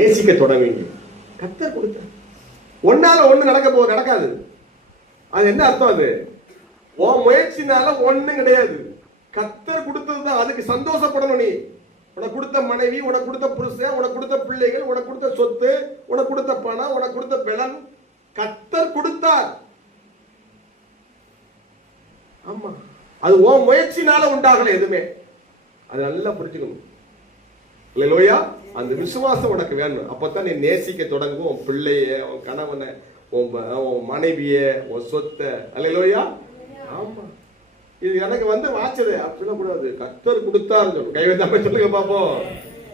நேசிக்க தொடங்குவீங்க. கர்த்தர் கொடுத்த ஒன்னால ஒண்ணு நடக்காது. அது என்ன அர்த்தம்? அது உன் முயற்சினால ஒண்ணும் கிடையாது. கர்த்தர் கொடுத்ததுதான். அதுக்கு சந்தோஷப்படணும். நீ உனக்கு கொடுத்த மனைவி, உனக்கு கொடுத்த புருஷன், உனக்கு கொடுத்த பிள்ளைகள், உனக்கு கொடுத்த சொத்து, உனக்கு கொடுத்த பணம், உனக்கு கொடுத்த பலன் கர்த்தர் கொடுத்தார். ஆமா, அது உன் முயற்சினால உண்டாகல எதுவுமே. அது நல்லா புரிஞ்சுக்கணும். இல்லையா? அந்த விசுவாசம் உனக்கு வேணும். அப்பதான் நீ நேசிக்க தொடங்கும். உன் பிள்ளைய, உன் கணவனை, உன் மனைவிய, உன் சொத்தை. அல்லையா? ஆமா, இது எனக்கு வாச்சது அப்படிலாம் கூடாது. கர்த்தர் கொடுத்தாரு சொல்லு. கைவிடாம சொல்லுங்க பாப்போம்.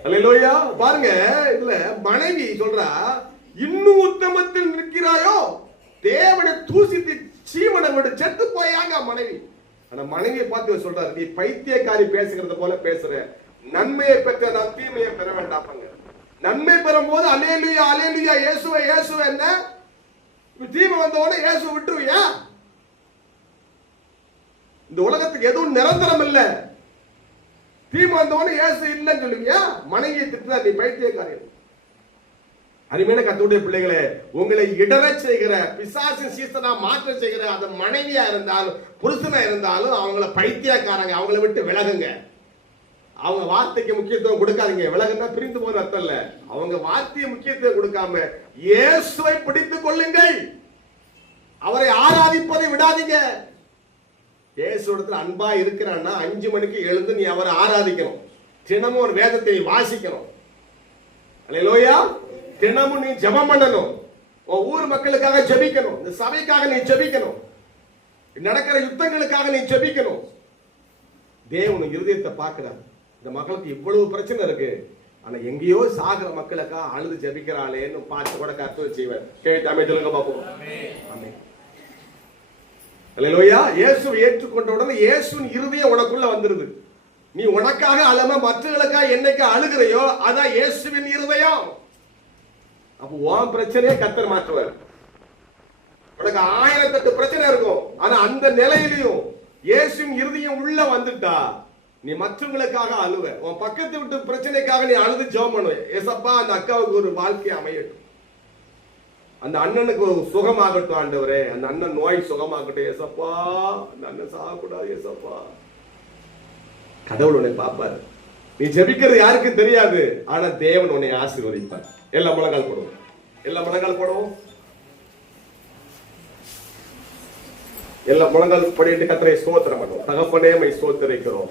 அல்லேலூயா. பாருங்க, இதுல மனைவி சொல்றா, இன்னும் உத்தமத்தில் நிற்கிறாயோ, தேவனை தூசித்து சீவனை விட செத்து போயாங்க மனைவி. ஆனா மனைவியை பார்த்து சொல்றாரு, நீ பைத்தியக்காரி பேசுகிறத போல பேசுற. நன்மையை பெற்ற நான் தீமையை பெற வேண்டாம். நன்மை பெறும் போது அல்லேலூயா அல்லேலூயா இயேசுவே இயேசுவே என்ன, தீமை வந்தோட இயேசுவை விட்டுருவியா? இந்த உலகத்துக்கு எதுவும் நிரந்தரம் இல்ல. தீமை வந்தவன இயேசு இல்லைன்னு சொல்லுவியா? மனைவியை திட்டுறா, நீ பைத்தியக்காரன். அருமையான கர்த்தருடைய பிள்ளைகளே, உங்களை இடர செய்கிற பிசாசின் சீசனா மாற்ற செய்கிற அது மனைவியா இருந்தாலும் புருஷனா இருந்தாலும் அவங்கள பைத்தியக்காரங்க. அவங்கள விட்டு விலகுங்க. அவங்க வார்த்தைக்கு முக்கியத்துவம் கொடுக்காதீங்க. விலகுன்னா பிரிந்து போன அர்த்தம் இல்ல. அவங்க வார்த்தையை முக்கியத்துவம் கொடுக்காம இயேசுவை பிடித்துக் கொள்ளுங்கள். அவரை ஆராதிப்பதை விடாதீங்க. இயேசு இடத்துல அன்பா இருக்கிறான்னா 5 மணிக்கு எழுந்து நீ அவரை ஆராதிக்கணும். தினமும் ஒரு வேதத்தை வாசிக்கணும். அல்லேலூயா. தினமும் நீ ஜெபம் பண்ணணும். உன் ஊர் மக்களுக்காக ஜெபிக்கணும். இந்த சபைக்காக நீ ஜெபிக்கணும். நடக்கிற யுத்தங்களுக்காக நீ ஜெபிக்கணும். தேவன் இருதயத்தை பார்க்கிறார். இந்த மக்களுக்கு இவ்வளவு பிரச்சனை இருக்கு, ஆனா எங்கேயோ சாகிற மக்களுக்கா அழுது ஜெபிக்கிறாளேன்னு பார்த்து கூட கர்த்தர் செய்வார். கேட்டாமே சொல்லுங்க பாப்போம். ஆமென். அல்லேலூயா. இயேசுவை ஏற்றுக்கொண்ட உடனே இயேசுவின் இருதயம் உனக்குள்ள வந்துருது. நீ உனக்காக அழாம மற்றவர்களுக்காக என்னைக்கு அழுகிறையோ அதான் இயேசுவின் இருதயம். அப்போ உன் பிரச்சனையே கர்த்தர் மாற்றுவார். உனக்கு 1008 பிரச்சனை இருக்கும், ஆனா அந்த நிலையிலையும் இயேசுவின் இருதயம் உள்ள வந்துட்டா நீ மற்றவங்களுக்காக அழுவ. உன் பக்கத்து விட்டு பிரச்சனைக்காக நீ அழுது ஜெபம் பண்ணுவ. ஏசப்பா, அந்த அக்காவுக்கு ஒரு வாழ்க்கை அமையட்டும், அந்த அண்ணனுக்கு ஒரு சுகமாகட்டும் ஆண்டவரே, அந்த அண்ணன் நோய் சுகமாகட்டும் ஏசப்பா, அந்த அண்ணன் சாகக்கூடாது ஏசப்பா. கடவுள் உன்னை பார்ப்பார். நீ ஜெபிக்கிறது யாருக்கும் தெரியாது, ஆனா தேவன் உன்னை ஆசீர்வதிப்பார். எல்லா முழங்கால் போடுவோம். எல்லா முழங்கால் போடுவோம். எல்லா முழங்கால் படிட்டு கர்த்தரை ஸ்தோத்திரம் பண்ணுவோம். தகப்பனே மை ஸ்தோத்திரிக்கிறோம்.